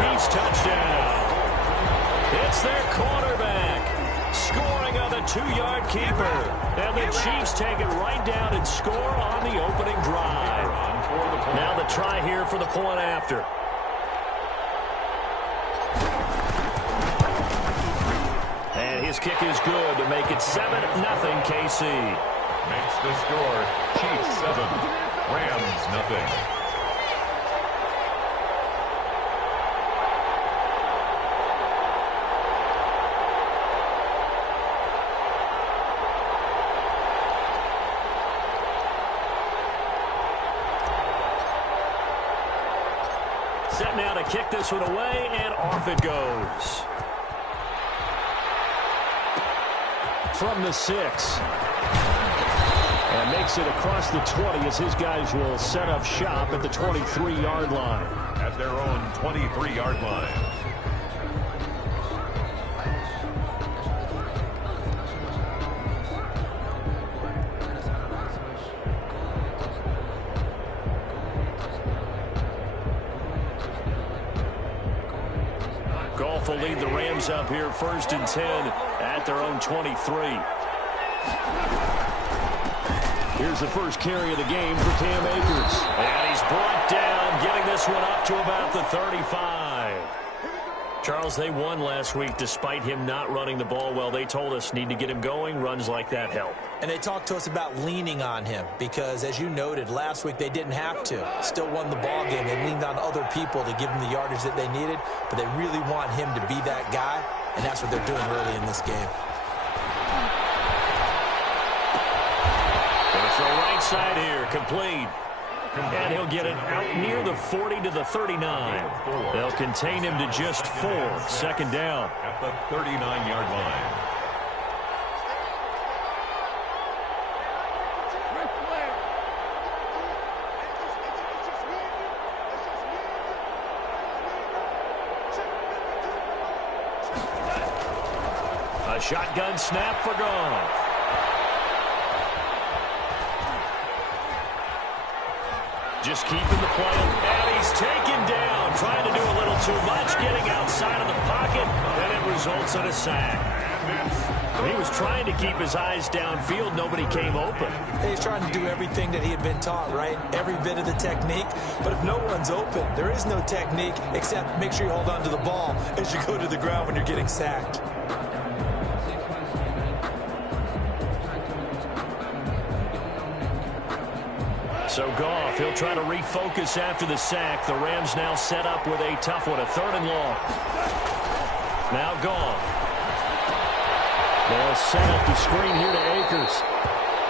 Chiefs touchdown. It's their quarterback scoring on the 2-yard keeper. And the Chiefs take it right down and score on the opening drive. Now the try here for the point after. And his kick is good to make it 7-0 KC. Makes the score Chiefs 7, Rams 0. Set now to kick this one away, and off it goes. From the 6. And makes it across the 20 as his guys will set up shop at the 23-yard line. At their own 23-yard line. Goff will lead the Rams up here 1st and 10 at their own 23. Here's the first carry of the game for Cam Akers. And he's brought down, getting this one up to about the 35. Charles, they won last week despite him not running the ball well. They told us need to get him going. Runs like that help. And they talked to us about leaning on him because, as you noted, last week they didn't have to. Still won the ball game. They leaned on other people to give them the yardage that they needed, but they really want him to be that guy, and that's what they're doing early in this game. The right side here, complete. And he'll get it out near the 40 to the 39. They'll contain him to just 4. 2nd down. At the 39-yard line. A shotgun snap for Goff. Just keeping the play, and he's taken down, trying to do a little too much, getting outside of the pocket, and it results in a sack. He was trying to keep his eyes downfield. Nobody came open. He's trying to do everything that he had been taught, right? Every bit of the technique. But if no one's open, there is no technique except make sure you hold on to the ball as you go to the ground when you're getting sacked. So Goff, he'll try to refocus after the sack. The Rams now set up with a tough one, a 3rd and long. Now Goff. They'll set up the screen here to Akers.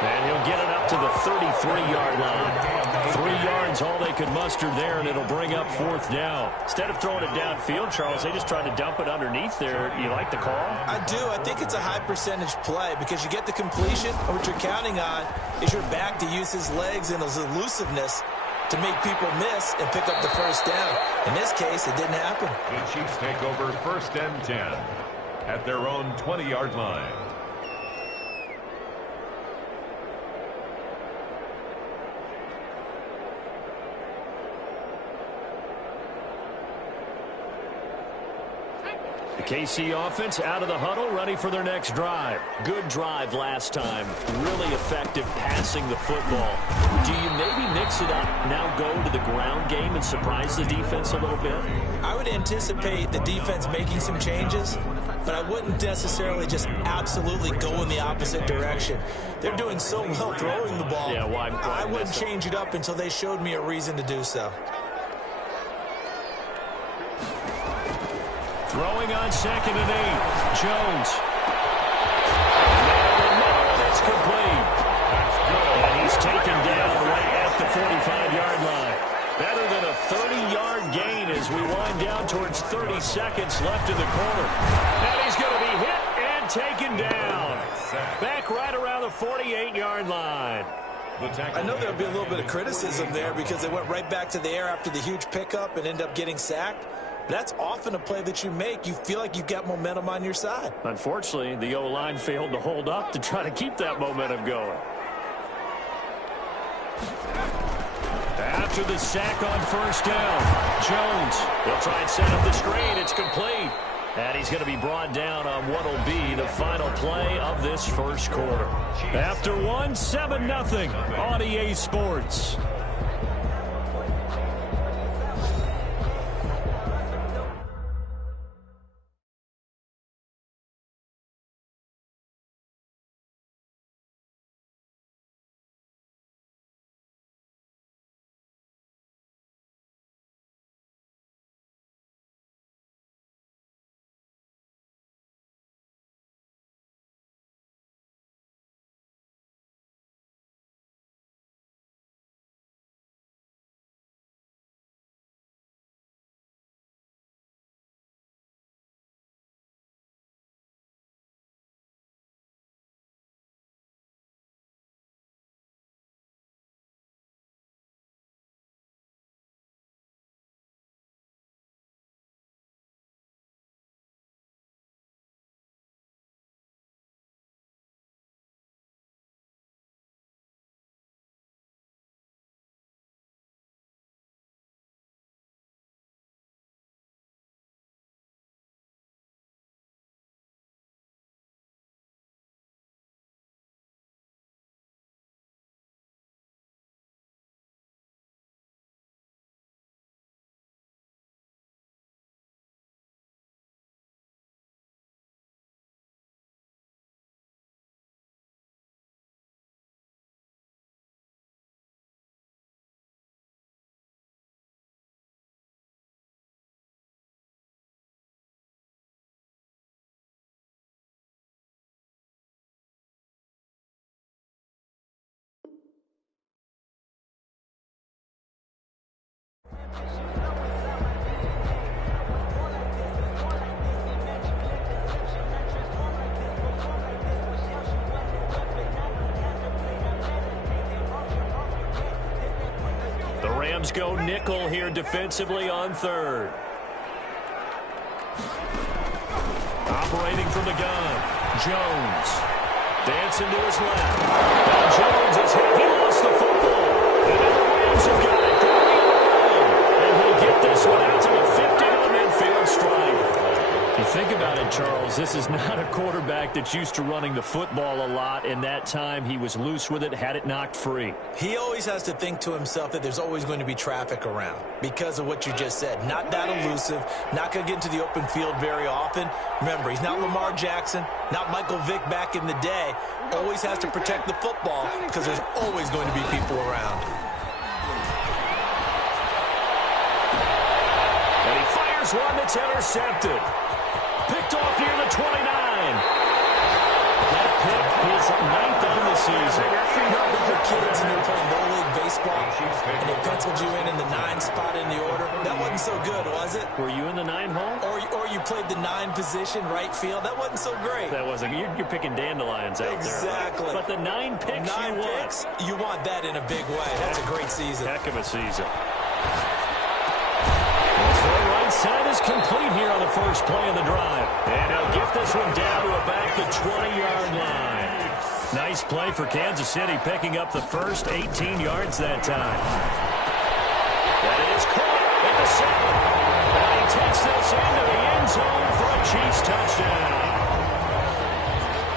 And he'll get it up to the 33-yard line. 3 yards, all they could muster there, and it'll bring up 4th down. Instead of throwing it downfield, Charles, they just tried to dump it underneath there. You like the call? I do. I think it's a high-percentage play because you get the completion, and what you're counting on is your back to use his legs and his elusiveness to make people miss and pick up the 1st down. In this case, it didn't happen. The Chiefs take over 1st and 10 at their own 20-yard line. The KC offense out of the huddle, ready for their next drive. Good drive last time. Really effective passing the football. Do you maybe mix it up, now go to the ground game and surprise the defense a little bit? I would anticipate the defense making some changes, but I wouldn't necessarily just absolutely go in the opposite direction. They're doing so well throwing the ball. Yeah, why I wouldn't change it up until they showed me a reason to do so. Throwing on 2nd and 8. Jones. And it's complete. And he's taken down right at the 45-yard line. Better than a 30-yard gain as we wind down towards 30 seconds left in the quarter. And he's going to be hit and taken down. Back right around the 48-yard line. I know there'll be a little bit of criticism there because they went right back to the air after the huge pickup and ended up getting sacked. That's often a play that you make. You feel like you've got momentum on your side. Unfortunately, the O-line failed to hold up to try to keep that momentum going. After the sack on first down, Jones will try and set up the screen. It's complete. And he's going to be brought down on what will be the final play of this first quarter. After one, 7-0 on EA Sports. The Rams go nickel here defensively on third. Operating from the gun, Jones. Dancing to his left. Now Jones is hit. He lost the football. And now the Rams have got it going on. And he'll get this one out to the 50 on midfield strike. You think about it, Charles, this is not a quarterback that's used to running the football a lot. In that time, he was loose with it, had it knocked free. He always has to think to himself that there's always going to be traffic around because of what you just said. Not that elusive, not going to get into the open field very often. Remember, he's not Lamar Jackson, not Michael Vick back in the day. Always has to protect the football because there's always going to be people around. And he fires one that's intercepted. Picked off near the 29. That pick is 9th on the season. Remember your kids and you're playing Little League baseball and they penciled you in the 9 spot in the order? That wasn't so good, was it? Were you in the 9 hole? Or you played the 9 position, right field? That wasn't so great. That wasn't. You're picking dandelions out exactly. there. Right? But the 9 picks you want that in a big way. That's a great season. Heck of a season. Side is complete here on the first play of the drive. And he'll get this one down to about the 20-yard line. Nice play for Kansas City, picking up the first 18 yards that time. That is caught at the 7. And he takes this into the end zone for a Chiefs touchdown.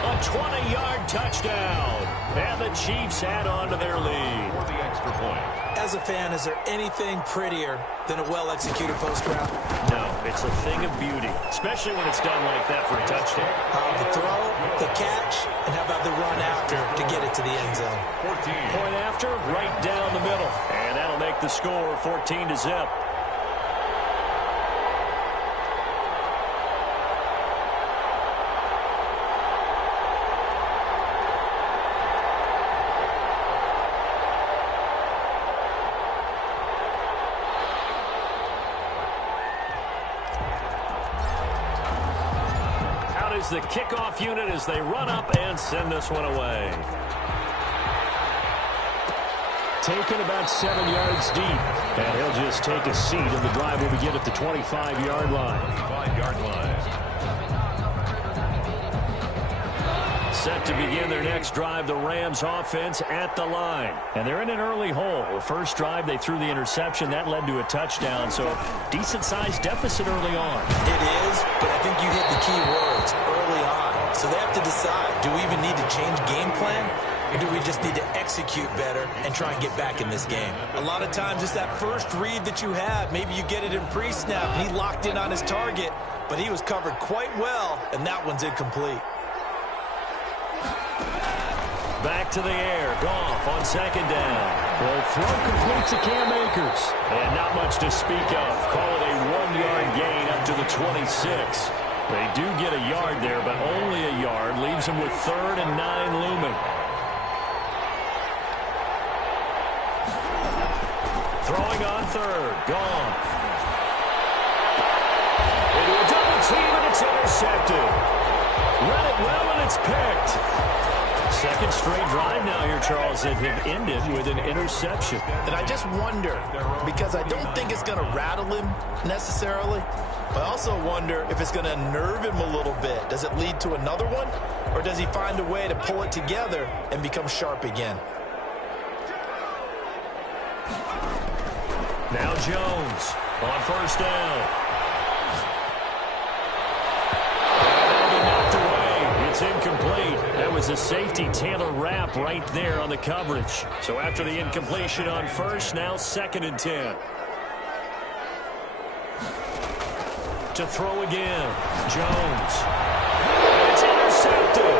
A 20-yard touchdown. And the Chiefs add on to their lead. For the extra point. As a fan, is there anything prettier than a well-executed post route? No, it's a thing of beauty, especially when it's done like that for a touchdown. The throw, the catch, and how about the run after to get it to the end zone? 14. Point after, right down the middle. And that'll make the score 14-0. The kickoff unit as they run up and send this one away. Taken about 7 yards deep. And he'll just take a seat, and the drive will begin at the 25-yard line. 25-yard line. Set to begin their next drive, the Rams offense at the line. And they're in an early hole. First drive, they threw the interception. That led to a touchdown, so decent-sized deficit early on. It is, but I think you hit the key words, early on. So they have to decide, do we even need to change game plan? Or do we just need to execute better and try and get back in this game? A lot of times it's that first read that you have. Maybe you get it in pre-snap, and he locked in on his target, but he was covered quite well, and that one's incomplete. Back to the air. Goff on second down. The throw complete to Cam Akers. And not much to speak of. Call it a 1-yard gain up to the 26. They do get a yard there, but only a yard. Leaves them with 3rd and 9 looming. Throwing on 3rd. Goff. Into a double team, and it's intercepted. Read it well, and it's picked. Second straight drive now here, Charles, that have ended with an interception. And I just wonder, because I don't think it's going to rattle him necessarily, but I also wonder if it's going to unnerve him a little bit. Does it lead to another one, or does he find a way to pull it together and become sharp again? Now Jones on first down. It's incomplete. That was a safety, Taylor Rapp, right there on the coverage. So after the incompletion on first, now 2nd and 10. To throw again. Jones. And it's intercepted.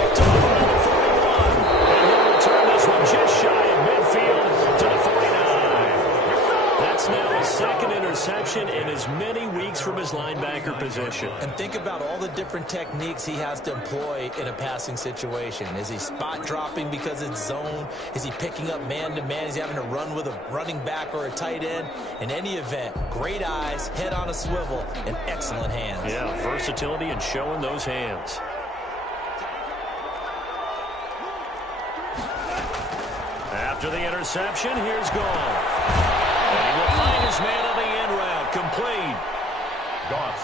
Picked off around the 41. And he'll return this one just shy of midfield to the 49. That's now a 2nd interception in as many weeks from his linebacker position. And think about all the different techniques he has to employ in a passing situation. Is he spot dropping because it's zone? Is he picking up man-to-man? Is he having to run with a running back or a tight end? In any event, great eyes, head on a swivel, and excellent hands. Yeah, versatility and showing those hands. After the interception, here's Goff. And he will find his man on the end route. Complete.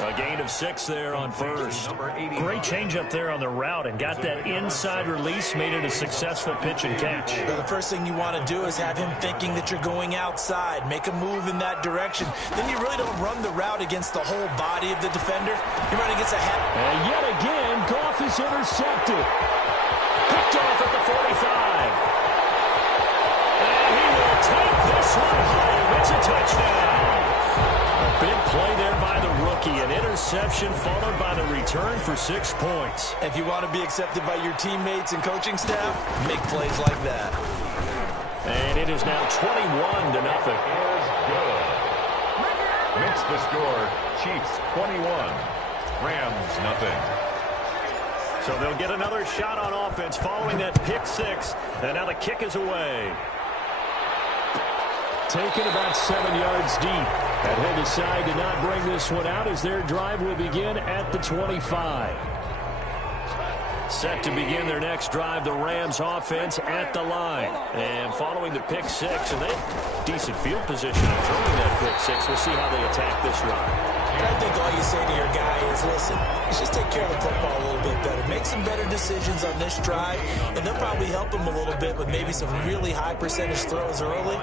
A gain of 6 there on first. Great change up there on the route and got that inside release, made it a successful pitch and catch. Well, the first thing you want to do is have him thinking that you're going outside, make a move in that direction. Then you really don't run the route against the whole body of the defender. You run against a hat. And yet again, Goff is intercepted. Picked off at the 45. And he will take this one home. It's a touchdown. A big play there by the rookie. An interception followed by the return for 6 points. If you want to be accepted by your teammates and coaching staff, make plays like that. And it is now 21-0. Is good. Makes the score Chiefs 21, Rams nothing. So they'll get another shot on offense following that pick 6. And now the kick is away. Taken about 7 yards deep. And he'll decide to not bring this one out as their drive will begin at the 25. Set to begin their next drive, the Rams offense at the line. And following the pick 6, and they have decent field position in throwing that pick 6. We'll see how they attack this drive. And I think all you say to your guy is, listen, let's just take care of the football a little bit better. Make some better decisions on this drive, and they'll probably help him a little bit with maybe some really high percentage throws early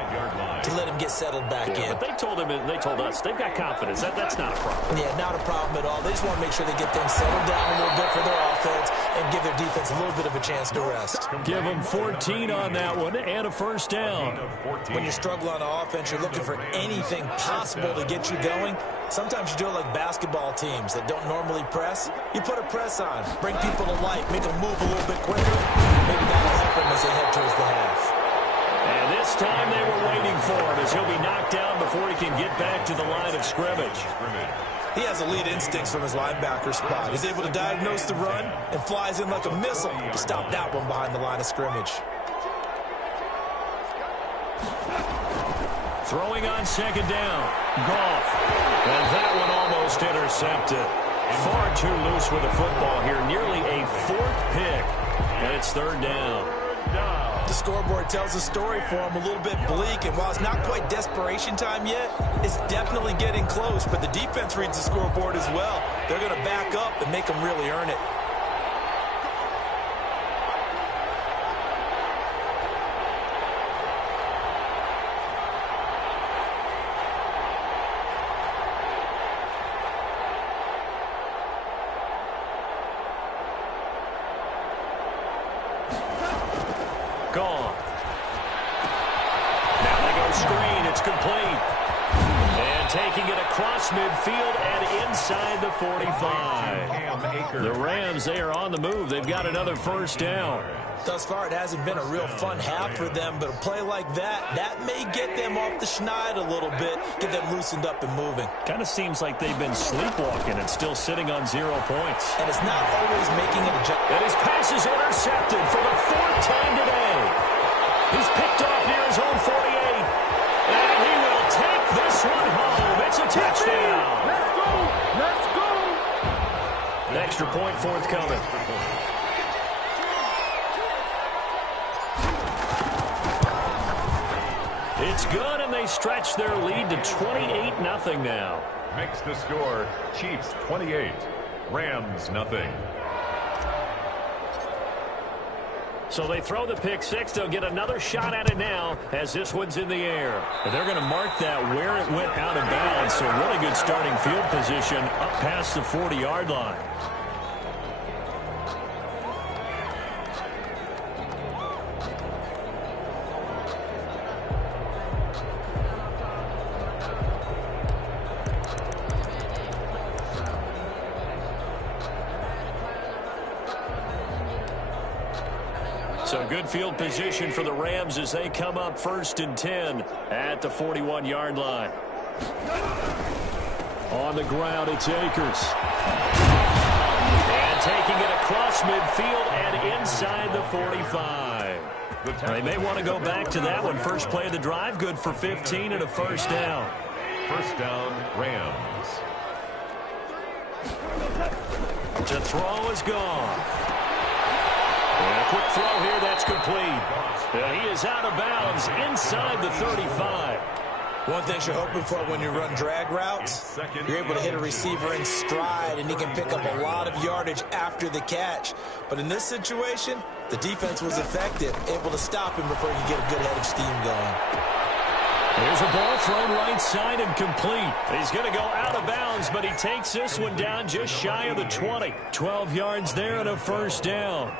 to let him get settled back in. But they told him, and they told us, they've got confidence. That's not a problem. Yeah, not a problem at all. They just want to make sure they get things settled down a little bit for their offense and give their defense a little bit of a chance to rest. Give them 14 on that one and a first down. When you struggle on offense, you're looking for anything possible to get you going. Sometimes you do it like basketball teams that don't normally press. You put a press on, bring people to life, make them move a little bit quicker. Maybe that'll help them as they head towards the half. And this time they were waiting for him as he'll be knocked down before he can get back to the line of scrimmage. He has elite instincts from his linebacker spot. He's able to diagnose the run and flies in like a missile to stop that one behind the line of scrimmage. Throwing on second down. Goff. And that one almost intercepted. Far too loose with the football here. Nearly a 4th pick. And it's 3rd down. The scoreboard tells a story for him, a little bit bleak, and while it's not quite desperation time yet, it's definitely getting close, but the defense reads the scoreboard as well. They're going to back up and make them really earn it. gone. Now they go screen. It's complete. And taking it across midfield and inside the 45. The Rams, they are on the move. They've got another first down. Thus far, it hasn't been a real fun half for them, but a play like that may get them off the schneid a little bit, get them loosened up and moving. Kind of seems like they've been sleepwalking and still sitting on 0 points. And it's not always making an adjustment. And his pass is intercepted for the 4th time today. He's picked off near his own 48. And he will take this one home. It's a touchdown. Let's go. Let's go. An extra point forthcoming. It's good, and they stretch their lead to 28-0 now. Makes the score Chiefs 28, Rams nothing. So they throw the pick six. They'll get another shot at it now as this one's in the air. But they're going to mark that where it went out of bounds. So really good starting field position up past the 40-yard line. So good field position for the Rams as they come up 1st and 10 at the 41-yard line. On the ground, it's Akers. And taking it across midfield and inside the 45. They may want to go back to that one. First play of the drive, good for 15 and a first down. First down, Rams. To throw is gone. And a quick throw here, that's complete. He is out of bounds inside the 35. One thing you're hoping for when you run drag routes, you're able to hit a receiver in stride, and he can pick up a lot of yardage after the catch. But in this situation, the defense was effective, able to stop him before he could get a good head of steam going. There's a ball thrown right side and complete. He's going to go out of bounds, but he takes this one down just shy of the 20. 12 yards there and a first down.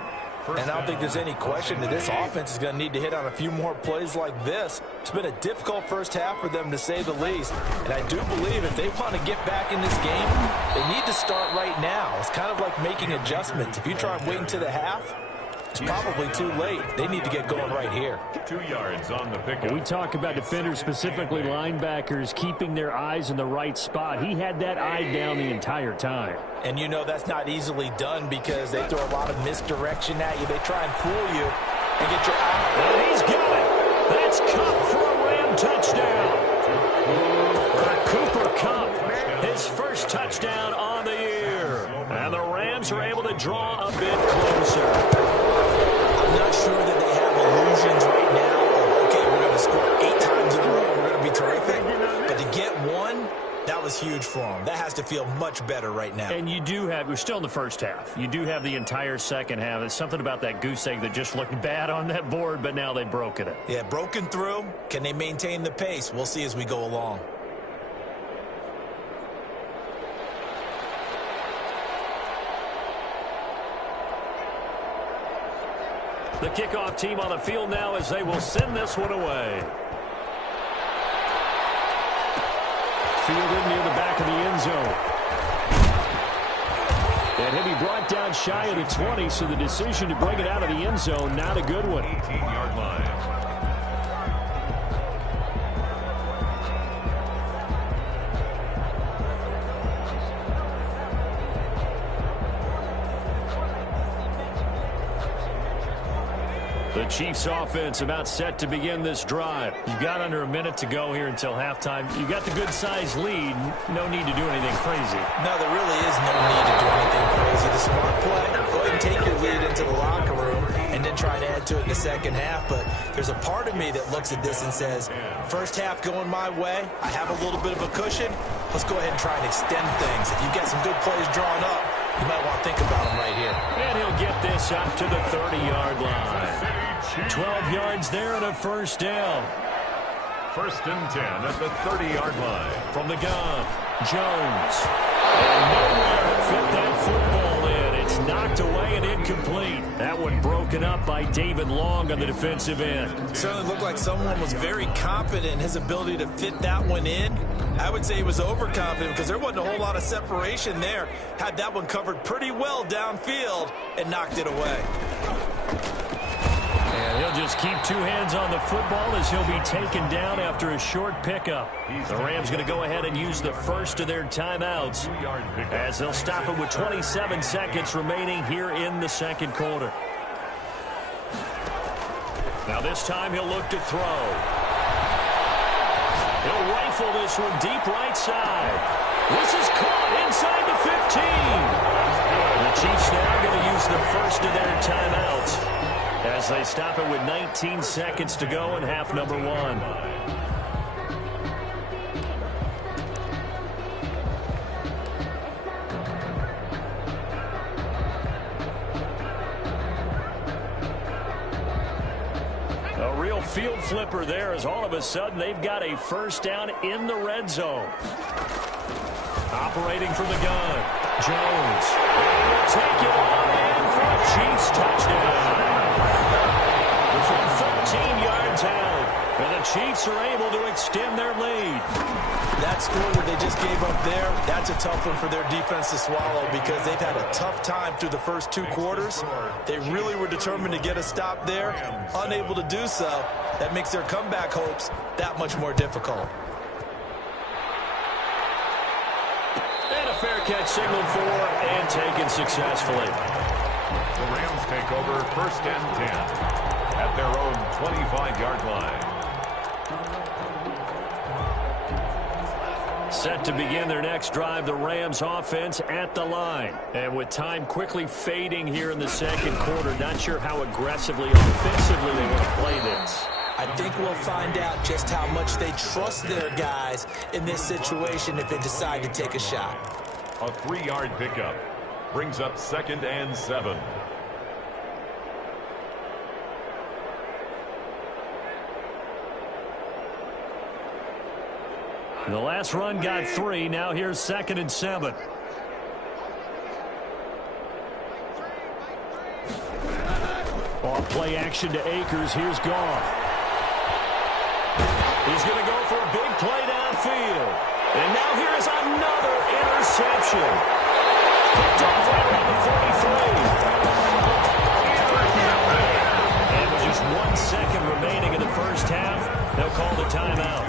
And I don't think there's any question that this offense is going to need to hit on a few more plays like this. It's been a difficult first half for them, to say the least. And I do believe if they want to get back in this game, they need to start right now. It's kind of like making adjustments. If you try and wait until the half, it's probably too late. They need to get going right here. 2 yards on the pickup. We talk about defenders, specifically linebackers, keeping their eyes in the right spot. He had that eye down the entire time. And you know that's not easily done because they throw a lot of misdirection at you. They try and fool you and get your eye. And he's got it. That's Kupp for a Ram touchdown. Cooper Kupp, his first touchdown on the year. And the Rams are able to draw a bit closer. I'm not sure that they have illusions right now of, okay, we're going to score 8 times in a row, we're going to be terrific. But to get one, that was huge for them. That has to feel much better right now. And you do have, we're still in the first half. You do have the entire second half. There's something about that goose egg that just looked bad on that board, but now they've broken it. Yeah, broken through. Can they maintain the pace? We'll see as we go along. The kickoff team on the field now as they will send this one away. Fielded near the back of the end zone. And he'll be brought down shy of the 20, so the decision to bring it out of the end zone, not a good one. 18-yard line. The Chiefs offense about set to begin this drive. You've got under a minute to go here until halftime. You've got the good-sized lead. No need to do anything crazy. No, there really is no need to do anything crazy. The smart play, go ahead and take your lead into the locker room and then try to add to it in the second half. But there's a part of me that looks at this and says, first half going my way, I have a little bit of a cushion. Let's go ahead and try and extend things. If you've got some good plays drawn up, you might want to think about them right here. And he'll get this up to the 30-yard line. 12 yards there and a first down. First and 10 at the 30-yard line. From the gun, Jones. And nowhere to fit that football in. It's knocked away and incomplete. That one broken up by David Long on the defensive end. Certainly looked like someone was very confident in his ability to fit that one in. I would say he was overconfident because there wasn't a whole lot of separation there. Had that one covered pretty well downfield and knocked it away. And he'll just keep two hands on the football as he'll be taken down after a short pickup. The Rams going to go ahead and use the first of their timeouts as they'll stop it with 27 seconds remaining here in the second quarter. Now this time he'll look to throw. He'll rifle this one deep right side. This is caught inside the 15. The Chiefs now going to use the first of their timeouts as they stop it with 19 seconds to go in half number one. A real field flipper there as all of a sudden they've got a first down in the red zone. Operating from the gun, Jones. Will take it on in for a Chiefs touchdown. From 13 yards out, and the Chiefs are able to extend their lead. That score that they just gave up there, that's a tough one for their defense to swallow because they've had a tough time through the first two quarters. They really were determined to get a stop there, unable to do so. That makes their comeback hopes that much more difficult. And a fair catch signaled for and taken successfully. The Rams take over first and 10 at their own 25-yard line. Set to begin their next drive, the Rams offense at the line. And with time quickly fading here in the second quarter, not sure how aggressively offensively they want to play this. I think we'll find out just how much they trust their guys in this situation if they decide to take a shot. A 3-yard pickup brings up 2nd and 7. The last run got 3. Now here's 2nd and 7. Off play action to Akers. Here's Goff. He's going to go for a big play downfield. And now here is another interception. Picked off right around the 43. And with just 1 second remaining in the first half, they'll call the timeout.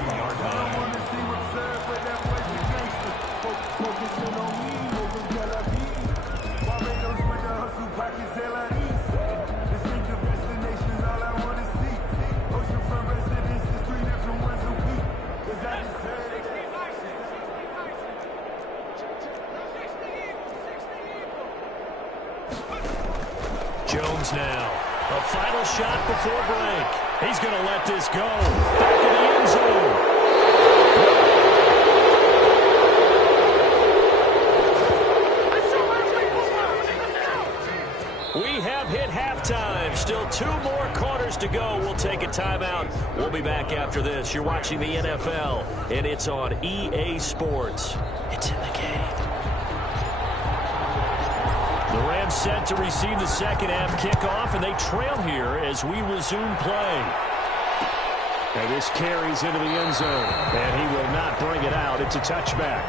Jones now. A final shot before break. He's going to let this go. Back in the end zone. We have hit halftime. Still 2 more quarters to go. We'll take a timeout. We'll be back after this. You're watching the NFL, and it's on EA Sports. It's in the game. The Rams set to receive the second half kickoff, and they trail here as we resume play. And this carries into the end zone, and he will not bring it out. It's a touchback.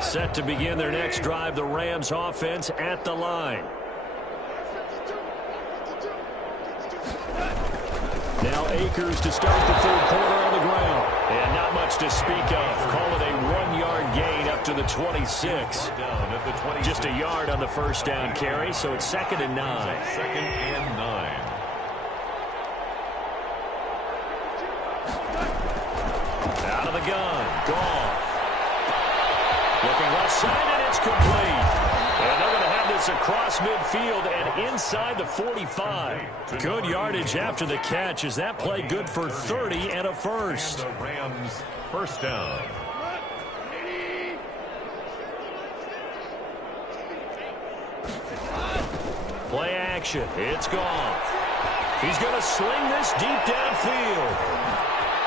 Set to begin their next drive, the Rams offense at the line. Now Akers to start the third quarter on the ground. And not much to speak of. Call it a 1-yard gain up to the 26. Just a yard on the first down carry, so it's 2nd and 9. 2nd and 9. Out of the gun, Goff. Looking left side, and it's complete. And they're going to have this across midfield and inside the 45. Good yardage after the catch as that play good for 30 and a first. And the Rams first down. Play action. It's gone. He's going to sling this deep downfield.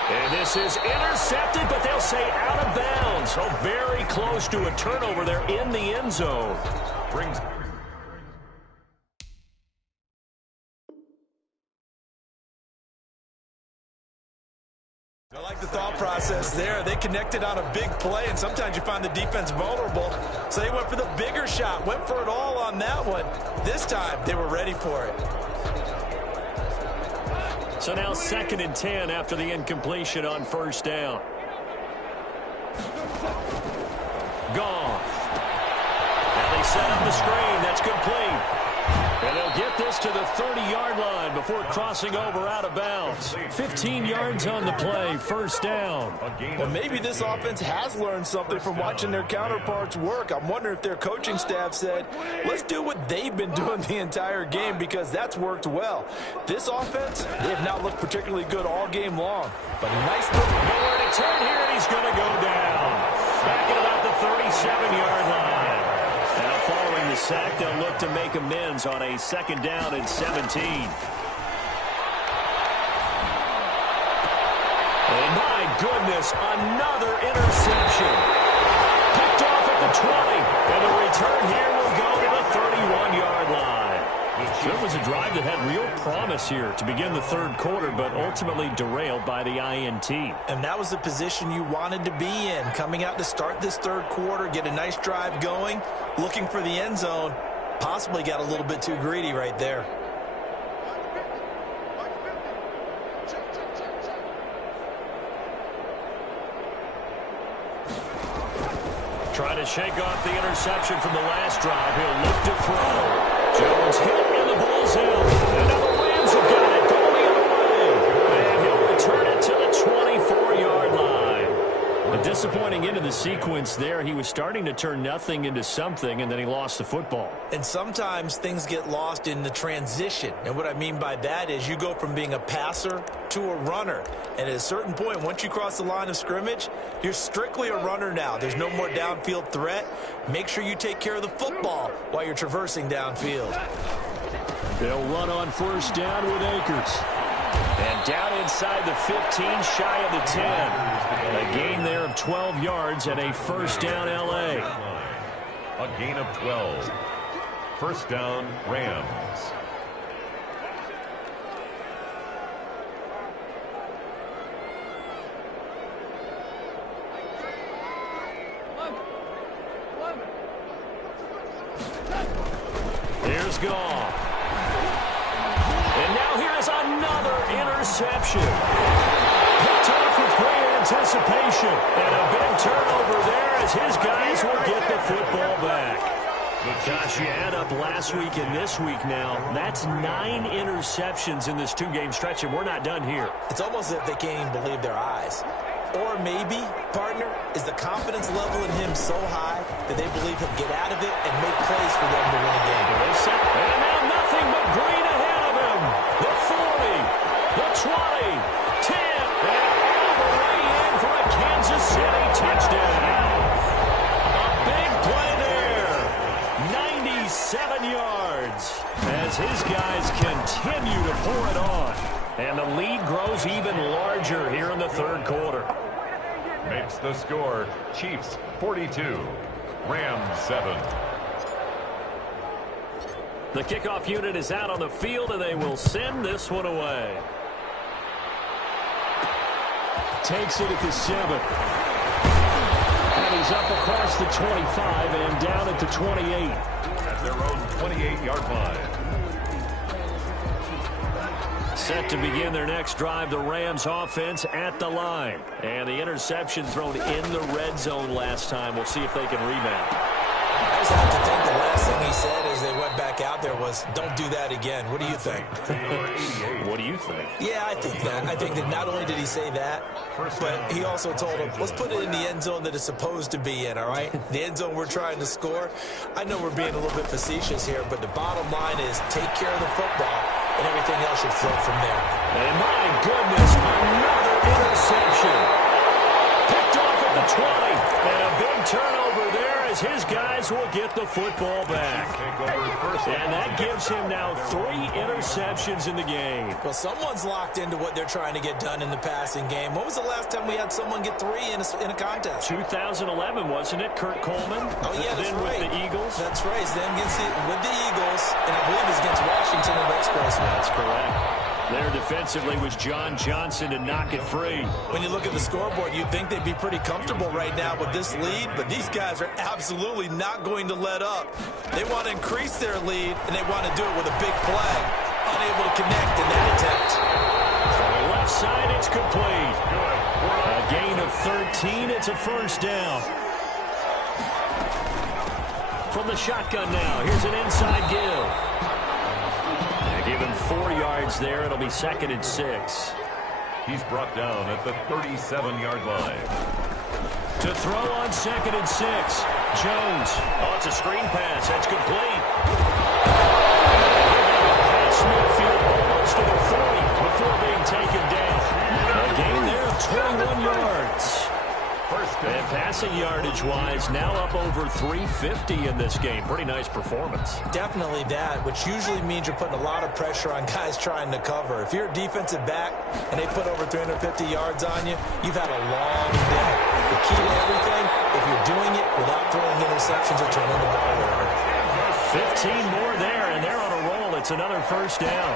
And this is intercepted, but they'll say out of bounds. So very close to a turnover there in the end zone. Brings. I like the thought process there. They connected on a big play, and sometimes you find the defense vulnerable. So they went for the bigger shot, went for it all on that one. This time, they were ready for it. So now 2nd and 10 after the incompletion on first down. Goff. And they set up the screen. That's complete. And they'll get this to the 30-yard line before crossing over out of bounds. 15 yards on the play, first down. Well, maybe this offense has learned something from watching their counterparts work. I'm wondering if their coaching staff said, let's do what they've been doing the entire game because that's worked well. This offense, they have not looked particularly good all game long. But a nice little nowhere to turn here, and he's going to go down. Back at about the 37-yard line. Now following the sack, they'll look to make amends on a 2nd down and 17. And my goodness, another interception. Picked off at the 20, and the return here will go to the 31-yard line. There was a drive that had real promise here to begin the 3rd quarter, but ultimately derailed by the INT. And that was the position you wanted to be in, coming out to start this 3rd quarter, get a nice drive going, looking for the end zone. Possibly got a little bit too greedy right there. Trying to shake off the interception from the last drive. He'll look to throw. Jones hit and the ball's out. And now the Rams have got it going the other way. And he'll return it to the 24-yard line. A disappointing end of the sequence there. He was starting to turn nothing into something, and then he lost the football. And sometimes things get lost in the transition. And what I mean by that is you go from being a passer to a runner. And at a certain point, once you cross the line of scrimmage, you're strictly a runner now. There's no more downfield threat. Make sure you take care of the football while you're traversing downfield. They'll run on first down with Akers. And down inside the 15, shy of the 10. A gain there of 12 yards and a first down L.A. A gain of 12. First down, Rams. Here's Goff. And now here's another interception. Picked off with great anticipation. And a big turnover there as his guys will get the football back. Gosh, you add up last week and this week now. That's 9 interceptions in this 2-game stretch, and we're not done here. It's almost as if they can't even believe their eyes. Or maybe, partner, is the confidence level in him so high that they believe he'll get out of it and make plays for them to win a game. And now nothing but green ahead of him. The 40, the 20, 10, and all the way in for a Kansas City touchdown. A big play there. 97 yards as his guys continue to pour it on. And the lead grows even larger here in the 3rd quarter. Makes the score Chiefs 42, Rams 7. The kickoff unit is out on the field, and they will send this one away. Takes it at the 7. And he's up across the 25 and down at the 28. At their own 28-yard line. Set to begin their next drive, the Rams offense at the line. And the interception thrown in the red zone last time. We'll see if they can rebound. I just have to think the last thing he said as they went back out there was, was, don't do that again. What do you think? What do you think? Yeah, I think that. I think that not only did he say that, but he also told him, let's put it in the end zone that it's supposed to be in, all right? The end zone we're trying to score. I know we're being a little bit facetious here, but the bottom line is take care of the football, and everything else should flow from there. And my goodness, another interception. Picked off at the 20, and a big turnover there as his guys will get the football back. And that gives him now 3 interceptions in the game. Well, someone's locked into what they're trying to get done in the passing game. When was the last time we had someone get 3 in a contest? 2011, wasn't it? Kurt Coleman? Oh, yeah, that's then right. with the Eagles? That's right. Then with the Eagles, and I believe it's against Washington and Rex Grossman. That's correct. There defensively was John Johnson to knock it free. When you look at the scoreboard, you'd think they'd be pretty comfortable right now with this lead, but these guys are absolutely not going to let up. They want to increase their lead, and they want to do it with a big play. Unable to connect in that attempt. From the left side, it's complete. A gain of 13. It's a first down. From the shotgun now, here's an inside give. Give him 4 yards there. It'll be 2nd and 6. He's brought down at the 37-yard line. To throw on 2nd and 6. Jones. Oh, it's a screen pass. That's complete. Pass midfield almost to the 40 before being taken down. A gain there of 21 yards. And passing yardage-wise, now up over 350 in this game. Pretty nice performance. Definitely that, which usually means you're putting a lot of pressure on guys trying to cover. If you're a defensive back and they put over 350 yards on you, you've had a long day. The key to everything, if you're doing it without throwing interceptions or turning the ball over. 15 more there, and they're on a roll. It's another first down.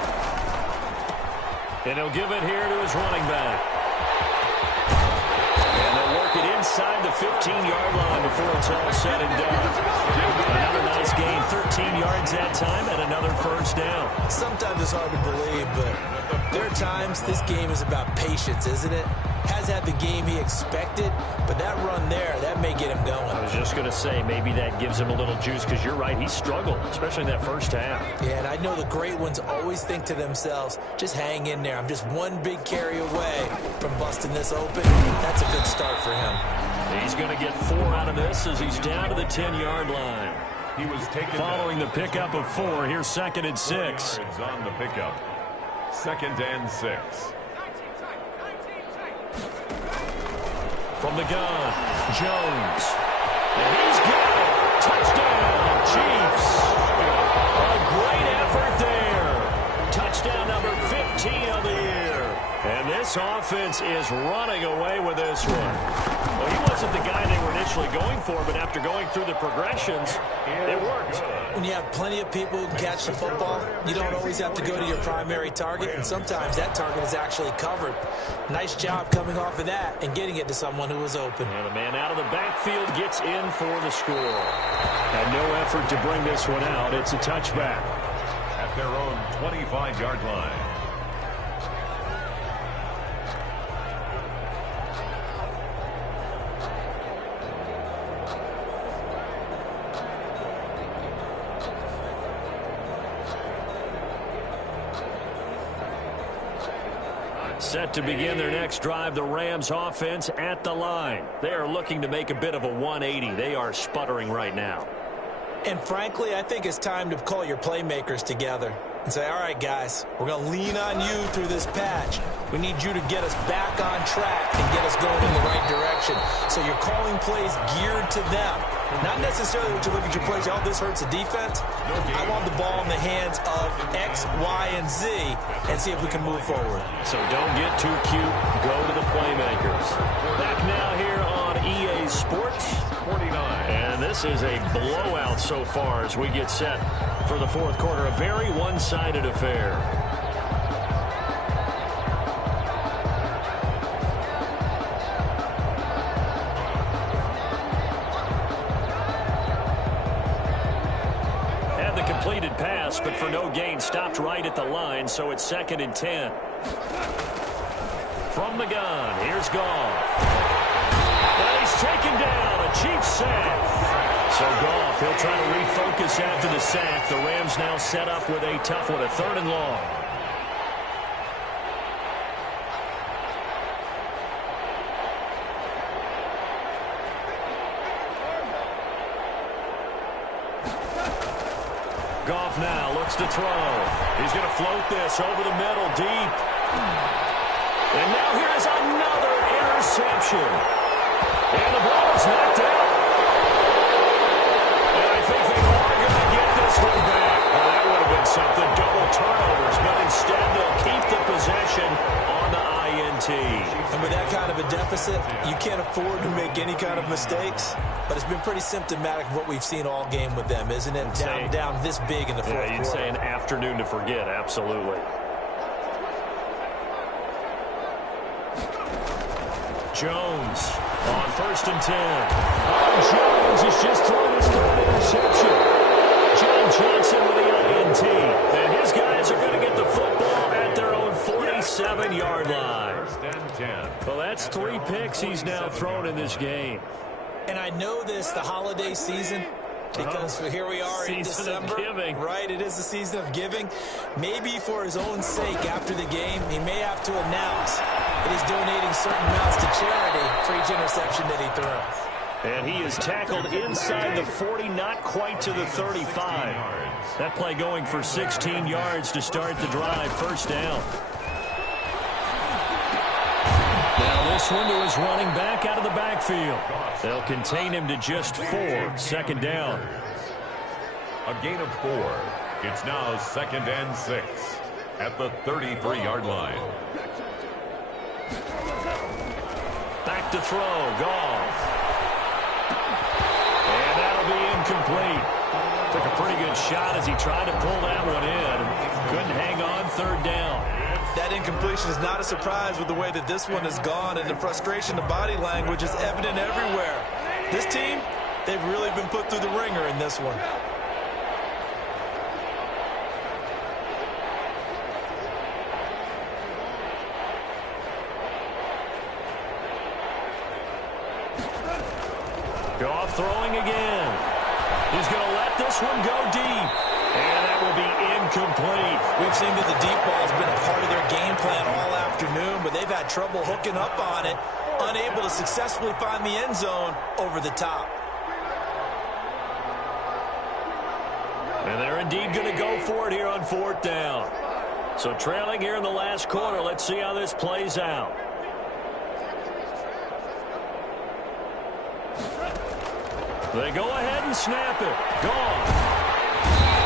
And he'll give it here to his running back. Inside the 15-yard line before it's all said and done. Another nice gain, 13 yards that time, and another first down. Sometimes it's hard to believe, but there are times this game is about patience, isn't it? Has had the game he expected, but that run there, that may get him going. I was just going to say, maybe that gives him a little juice, because you're right, he struggled, especially in that first half. Yeah, and I know the great ones always think to themselves, just hang in there. I'm just one big carry away from busting this open. That's a good start for him. He's going to get 4 out of this as he's down to the 10-yard line. He was taken following the pickup of 4. Here's 2nd and 6. On the pickup. 2nd and 6. From the gun, Jones. And he's got it. Touchdown, Chiefs. A great effort there. Touchdown number 15 of the year. And this offense is running away with this one. Well, he wasn't the guy they were initially going for, but after going through the progressions, it worked. When you have plenty of people who can catch the football, you don't always have to go to your primary target, and sometimes that target is actually covered. Nice job coming off of that and getting it to someone who was open. And the man out of the backfield gets in for the score. Had no effort to bring this one out. It's a touchback. At their own 25-yard line. Set to begin their next drive, the Rams offense at the line. They are looking to make a bit of a 180. They are sputtering right now. And frankly, I think it's time to call your playmakers together and say, all right, guys, we're going to lean on you through this patch. We need you to get us back on track and get us going in the right direction. So you're calling plays geared to them. Not necessarily what you look at your plays, oh, this hurts the defense. I want the ball in the hands of X, Y, and Z and see if we can move forward. So don't get too cute. Go to the playmakers. Back now here on EA Sports. 49. And this is a blowout so far as we get set for the fourth quarter. A very one-sided affair. Had the completed pass, but for no gain, stopped right at the line, so it's 2nd and 10. From the gun, here's Goff. And he's taken down, a Chiefs sack. So Goff, he'll try to refocus after the sack. The Rams now set up with a tough one, a 3rd and long. Goff now looks to throw. He's going to float this over the middle, deep. And now here is another interception. And the ball is knocked out. And I think they are going to get this one back. Well, that would have been something. Double turnovers, but instead they'll keep the possession on the INT. And with that kind of a deficit, you can't afford to make any kind of mistakes. But it's been pretty symptomatic of what we've seen all game with them, isn't it? Down this big in the fourth quarter. You'd say an afternoon to forget, absolutely. Jones on 1st and 10. Oh, Jones has just thrown his 3rd interception. John Johnson with the INT. And his guys are going to get the football at their own 47-yard line. 1st and 10. Well, that's 3 picks he's now thrown in this game. And I know this, the holiday season, because here we are in December. Giving. Right, it is the season of giving. Maybe for his own sake after the game, he may have to announce that he's donating certain amounts to charity for each interception that he throws. And he is tackled inside the 40, not quite to the 35. That play going for 16 yards to start the drive, 1st down. Now this one to his running back out of the backfield. They'll contain him to just 4, 2nd down. A gain of 4. It's now 2nd and 6 at the 33-yard line. Back to throw, Goff. And that'll be incomplete. Took a pretty good shot as he tried to pull that one in. Couldn't hang on, 3rd down. That incompletion is not a surprise with the way that this one has gone, and the frustration, the body language is evident everywhere. This team, they've really been put through the ringer in this one. Goff throwing again. He's going to let this one go deep. And that will be incomplete. We've seen that the deep ball has been a part of their game plan all afternoon, but they've had trouble hooking up on it, unable to successfully find the end zone over the top. And they're indeed going to go for it here on 4th down. So trailing here in the last quarter, let's see how this plays out. They go ahead and snap it. Gone.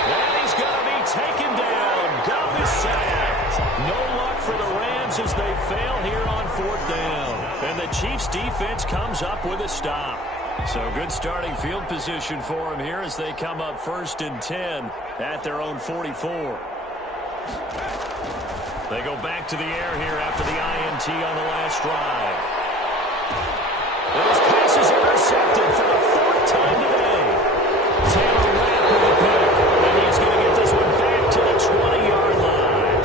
And he's going to be taken down. Goff is sacked. No luck for the Rams as they fail here on 4th down. And the Chiefs defense comes up with a stop. So good starting field position for them here as they come up 1st and 10 at their own 44. They go back to the air here after the INT on the last drive. And his pass is intercepted for the 4th time today. Taylor Rapp with a pick. And he's going to get this one back to the 20-yard line.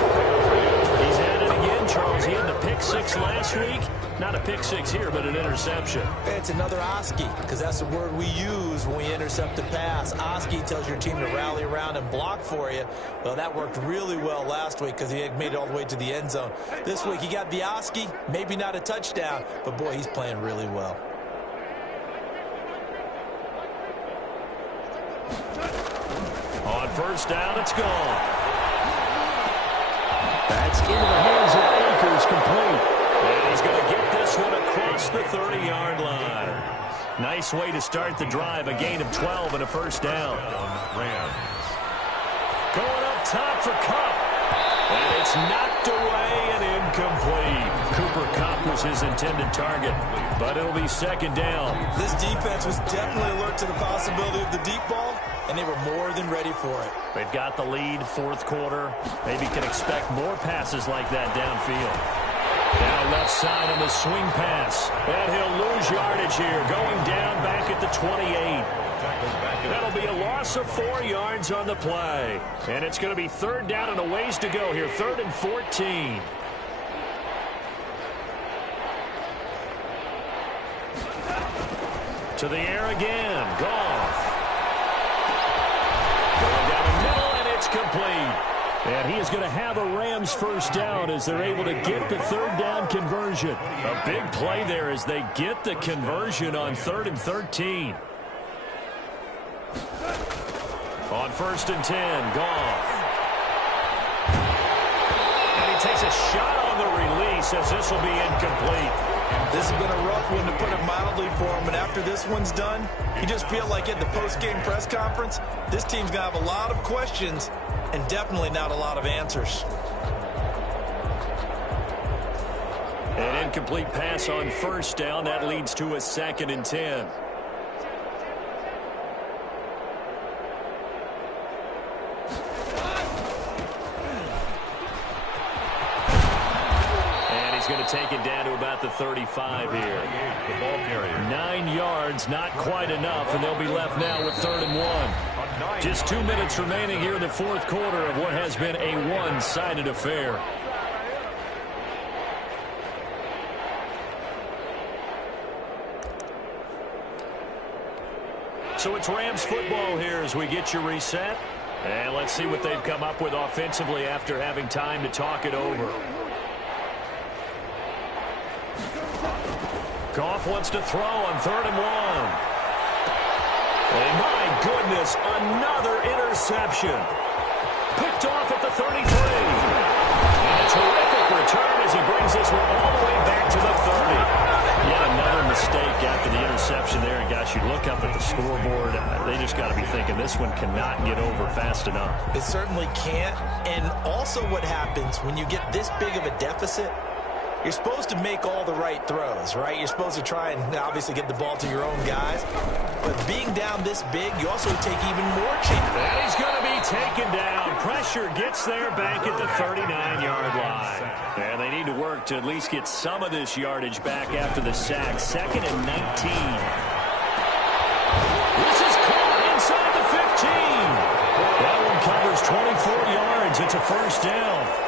He's at it again, Charles. He had the pick 6 last week. Not a pick 6 here, but an interception. It's another Oski, because that's the word we use when we intercept a pass. Oski tells your team to rally around and block for you. Well, that worked really well last week because he had made it all the way to the end zone. This week, he got the Oski, maybe not a touchdown, but boy, he's playing really well. On 1st down, it's gone. That's into the hands of Akers, complete. And he's going to get this one across the 30-yard line. Nice way to start the drive. A gain of 12 and a 1st down. Rams. Going up top for Kupp. And it's knocked away and incomplete. Cooper Kupp was his intended target, but it'll be 2nd down. This defense was definitely alert to the possibility of the deep ball, and they were more than ready for it. They've got the lead, 4th quarter. Maybe can expect more passes like that downfield. Down left side on the swing pass. And he'll lose yardage here, going down back at the 28. That'll be a loss of 4 yards on the play. And it's going to be 3rd down and a ways to go here, 3rd and 14. To the air again. Goff. He is going to have a Rams first down as they're able to get the third down conversion. A big play there as they get the conversion on 3rd and 13. On 1st and 10, Goff. And he takes a shot on the release as this will be incomplete. This has been a rough one, to put it mildly, for him. And after this one's done, you just feel like at the post-game press conference, this team's going to have a lot of questions and definitely not a lot of answers. An incomplete pass on 1st down. That leads to a 2nd and 10. Going to take it down to about the 35 here. The ball carrier. 9 yards, not quite enough, and they'll be left now with 3rd and 1. Just 2 minutes remaining here in the 4th quarter of what has been a one-sided affair. So it's Rams football here as we get you reset. And let's see what they've come up with offensively after having time to talk it over. Goff wants to throw on 3rd and 1. And my goodness, another interception. Picked off at the 33. And a terrific return as he brings this one all the way back to the 30. Yet another mistake after the interception there. And gosh, you look up at the scoreboard, they just got to be thinking this one cannot get over fast enough. It certainly can't. And also what happens when you get this big of a deficit, you're supposed to make all the right throws, right? You're supposed to try and obviously get the ball to your own guys. But being down this big, you also take even more chances. And he's going to be taken down. Pressure gets there back at the 39-yard line. And they need to work to at least get some of this yardage back after the sack. 2nd and 19. This is caught inside the 15. That one covers 24 yards. It's a 1st down.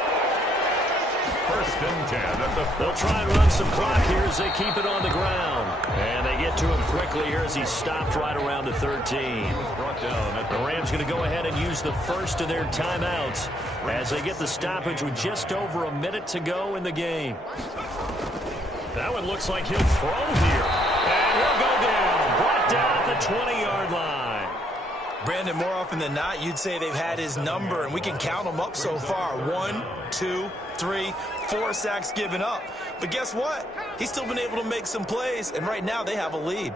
1st and 10 at the... They'll try and run some clock here as they keep it on the ground. And they get to him quickly here as he stopped right around the 13. Brought down at The Rams going to go ahead and use the first of their timeouts as they get the stoppage with just over a minute to go in the game. That one looks like he'll throw here. And he'll go down. Brought down at the 20-yard line. Brandon, more often than not, you'd say they've had his number, and we can count them up so far. 1, 2, 3, 4 sacks given up. But guess what? He's still been able to make some plays, and right now they have a lead.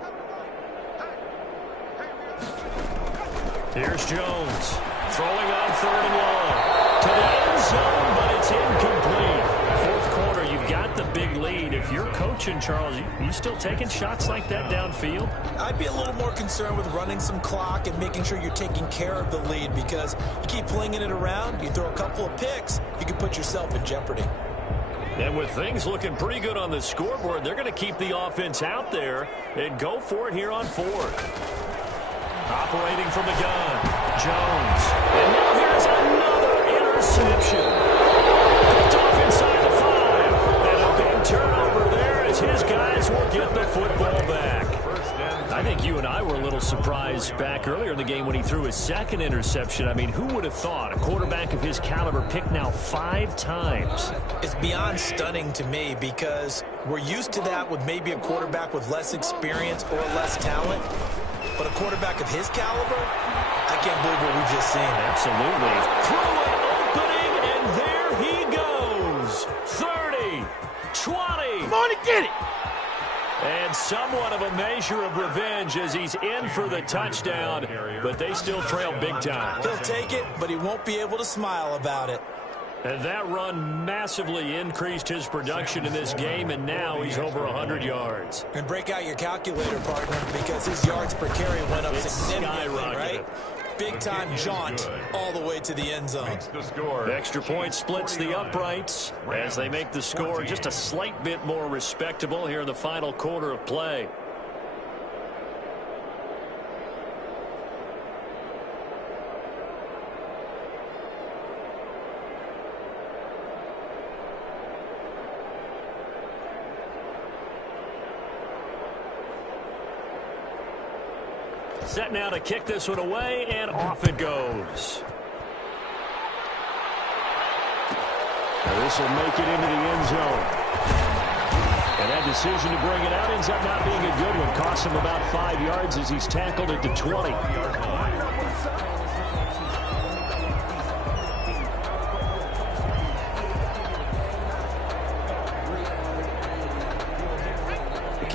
Here's Jones throwing on 3rd and 1 to the end zone, but it's incomplete. 4th quarter, you've got the big lead. If you're coaching, Charles, you still taking shots like that downfield? I'd be a little more concerned with running some clock and making sure you're taking care of the lead, because you keep flinging it around, you throw a couple of picks, you can put yourself in jeopardy. And with things looking pretty good on the scoreboard, they're going to keep the offense out there and go for it here on 4th. Operating from the gun, Jones. And now here's another interception. Picked off inside the 5. And a big turnover there as his guys will get the football back. I think you and I were a little surprised back earlier in the game when he threw his 2nd interception. I mean, who would have thought a quarterback of his caliber picked now 5 times? It's beyond stunning to me, because we're used to that with maybe a quarterback with less experience or less talent. But a quarterback of his caliber, I can't believe what we've just seen. Absolutely. Through an opening, and there he goes. 30, 20. Come on and get it. And somewhat of a measure of revenge as he's in for the touchdown, but they still trail big time. He'll take it, but he won't be able to smile about it. And that run massively increased his production in this game, and now he's over 100 yards. And break out your calculator, partner, because his yards per carry went up significantly, right? Big-time jaunt all the way to the end zone. The extra point splits the uprights as they make the score just a slight bit more respectable here in the final quarter of play. Set now to kick this one away, and off it goes. This will make it into the end zone. And that decision to bring it out ends up not being a good one. Costs him about 5 yards as he's tackled at the 20.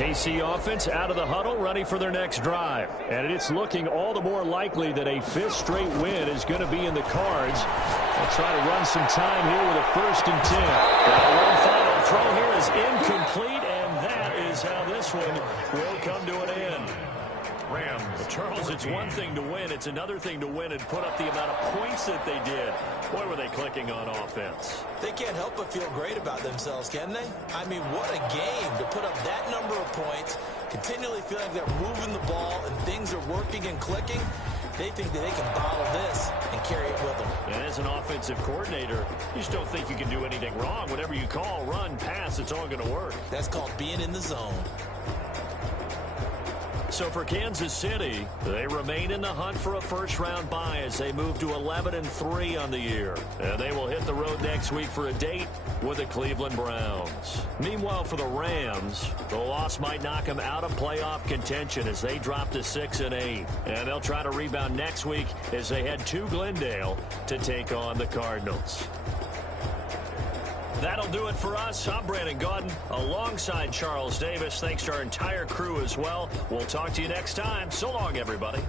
KC offense out of the huddle, ready for their next drive. And it's looking all the more likely that a fifth straight win is going to be in the cards. They'll try to run some time here with a 1st and 10. One final throw here is incomplete, and that is how this one will come to an end. Rams. But Charles, it's one thing to win. It's another thing to win and put up the amount of points that they did. Boy, were they clicking on offense. They can't help but feel great about themselves, can they? I mean, what a game to put up that number of points, continually feeling like they're moving the ball and things are working and clicking. They think that they can bottle this and carry it with them. And as an offensive coordinator, you just don't think you can do anything wrong. Whatever you call, run, pass, it's all going to work. That's called being in the zone. So for Kansas City, they remain in the hunt for a first-round bye as they move to 11-3 on the year. And they will hit the road next week for a date with the Cleveland Browns. Meanwhile, for the Rams, the loss might knock them out of playoff contention as they drop to 6-8. And they'll try to rebound next week as they head to Glendale to take on the Cardinals. That'll do it for us. I'm Brandon Gaudin alongside Charles Davis. Thanks to our entire crew as well. We'll talk to you next time. So long, everybody.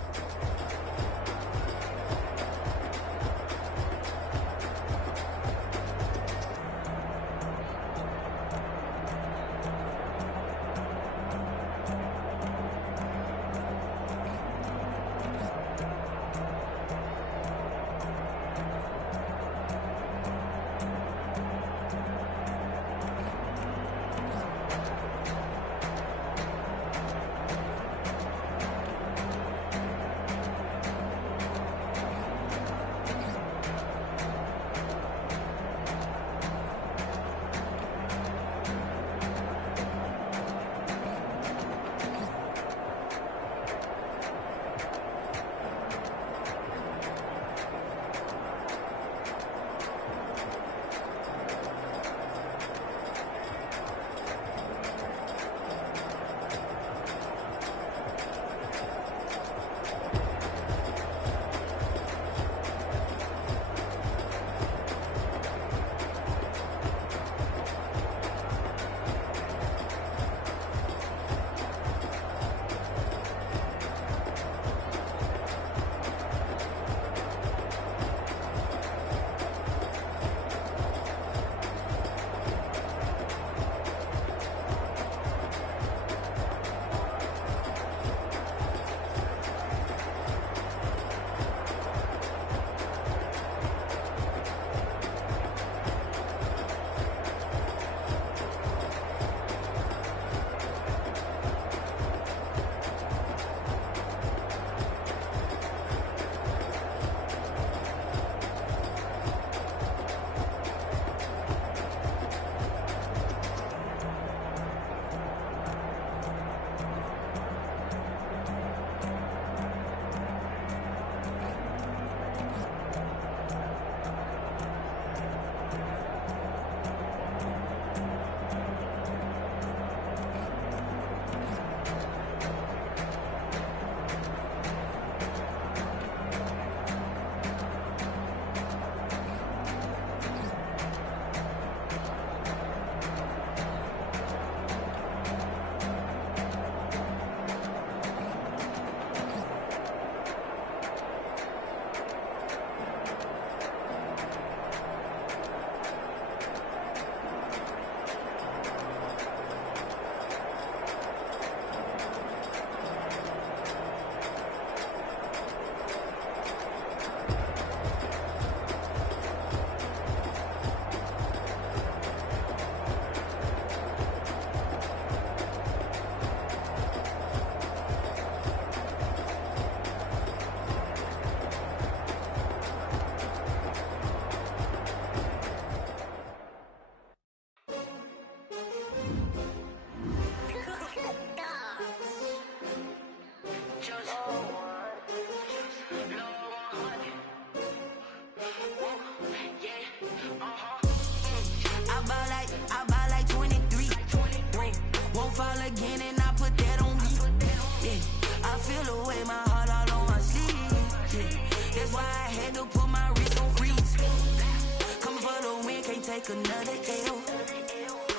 take another L.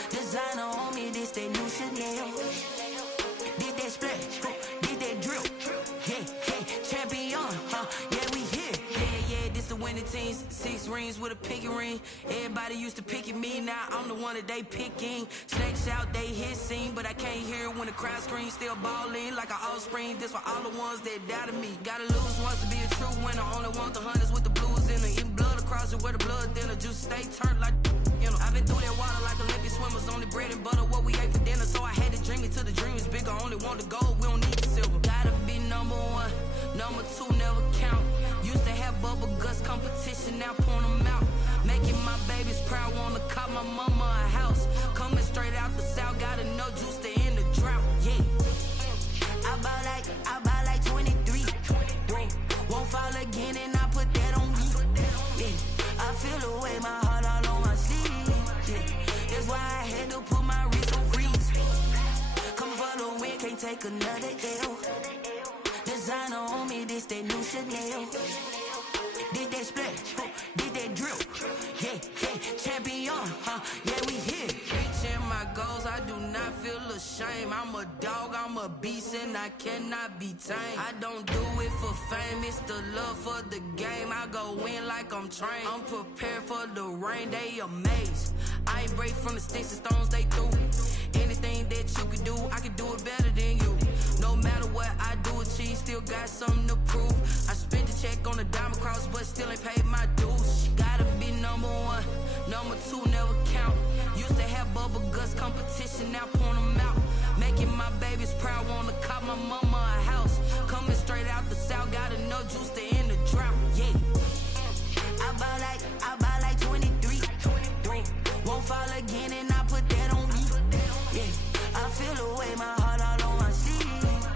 Designer on me, this that new Chanel. Did that splash, did that drill. Yeah, champion, yeah, we here. Yeah, this the winning team. 6 rings with a pinky ring. Everybody used to pick at me, now I'm the one that they picking. Snakes out, they hit scene, but I can't hear when the crowd screams. Still balling like an offspring. This for all the ones that doubted me. Gotta lose once to be a true winner. Only want the hunters with the blues in it. Eating blood across it where the blood thinner. Juice stay turned like, you know. I've been through that water like Olympic swimmers. Only bread and butter, what we ate for dinner. So I had to dream it till the dream is bigger. Only want the gold, we don't need the silver. Gotta be number 1, number 2 never count. Used to have bubble guts competition, now point them out. Making my babies proud, wanna cop my mama a house. Coming straight out the south, gotta know juice to end the drought, yeah. I buy like 23. Won't fall again and I put that on me, yeah. I feel the way, my heart all on my sleeve, yeah. That's why I had to put my wrist on freeze. Coming for the win, can't take another L. Designer on me, this that new Chanel. Did that splash, did that drill. Yeah, champion, yeah, we here. Reaching my goals, I do not feel ashamed. I'm a dog, I'm a beast, and I cannot be tamed. I don't do it for fame, it's the love for the game. I go in like I'm trained. I'm prepared for the rain, they amazed. I ain't break from the sticks and stones they threw. Anything that you can do, I can do it better than you. No matter what I do, achieve, still got something to prove. I spent the check on the diamond cross, but still ain't paid my dues. Gotta be number 1, number 2 never count. Used to have bubble guts competition, now point them out. Making my babies proud, wanna cop my mama a house. Coming straight out the south, gotta know juice to end the drought, yeah. I buy like 23. Won't fall again and I put that on me, yeah. I feel the way, my heart all on my sleeve,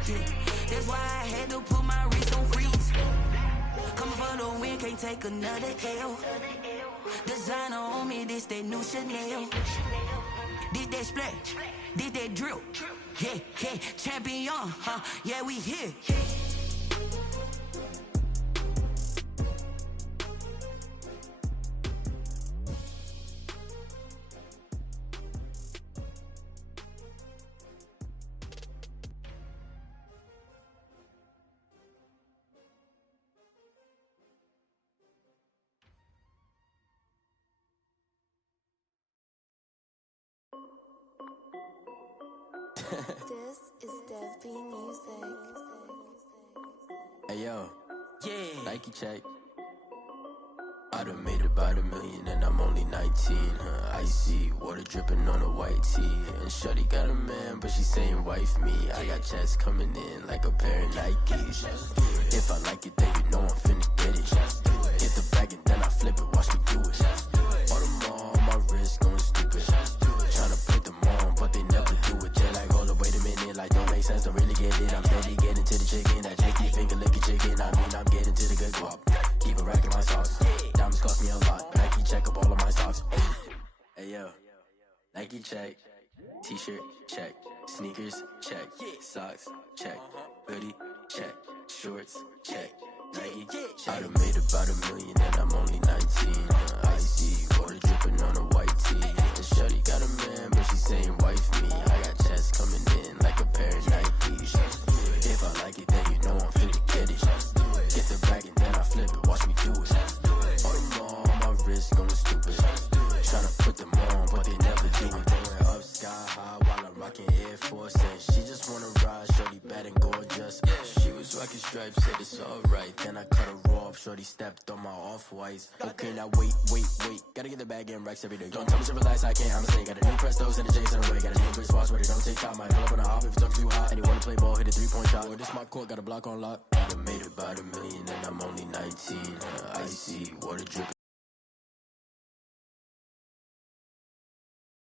yeah. That's why I had to put my wrist on freeze. Coming for the win, can't take another L. Designer on me, this that new Chanel. Did that splash, did that drill. Yeah, champion, yeah, we here. This is Dev B Music. Hey yo, Yeah. Nike check. I done made about $1 million and I'm only 19. Icy water dripping on a white tee. And shorty got a man, but she saying wife me. I got checks coming in like a pair of Nikes. If I like it, then you know I'm finna get it. Get the bag and then I flip it, watch me do it. All them on my wrist going stupid. Tryna put them on, but they never do it. They're like, hold up, wait a minute, like don't make sense, don't really get it. I'm steady getting to the chicken, that chicky finger licking chicken. I mean, I'm getting to the good guap. Keep a rack in my socks. Diamonds cost me a lot, but Nike check up all of my stocks. Hey yo, Nike check. T-shirt check. Sneakers check. Socks check. Hoodie check. Shorts check. Nike I done made about $1 million and I'm only 19. Icy water dripping on a white tee. And shorty got a man, but she saying wife me. I got checks coming in like a pair of Nikes. If I like it, then you know I'm finna get it. Get the bag and then I flip it, watch me do it. All them on my wrist going stupid. Tryna put them on, but they never do it. Going up sky high while I'm rocking Air Force. And she just wanna ride, shorty bad and gorgeous. She was rocking stripes, said it's alright. Then I cut her off, shorty stepped on my off-whites. Okay, now wait. Gotta get the bag and racks every day. Don't tell me to relax, I can't, I'ma say. Got a new Prestos and a J's in the way. Got a new Chris Foss, but it don't take time. Might pull up on a hop if it's up too hot. And you wanna play ball, hit a 3-point shot. Or this my court, got a block on lock. I done made about $1 million and I'm only 19. Icy water dripping.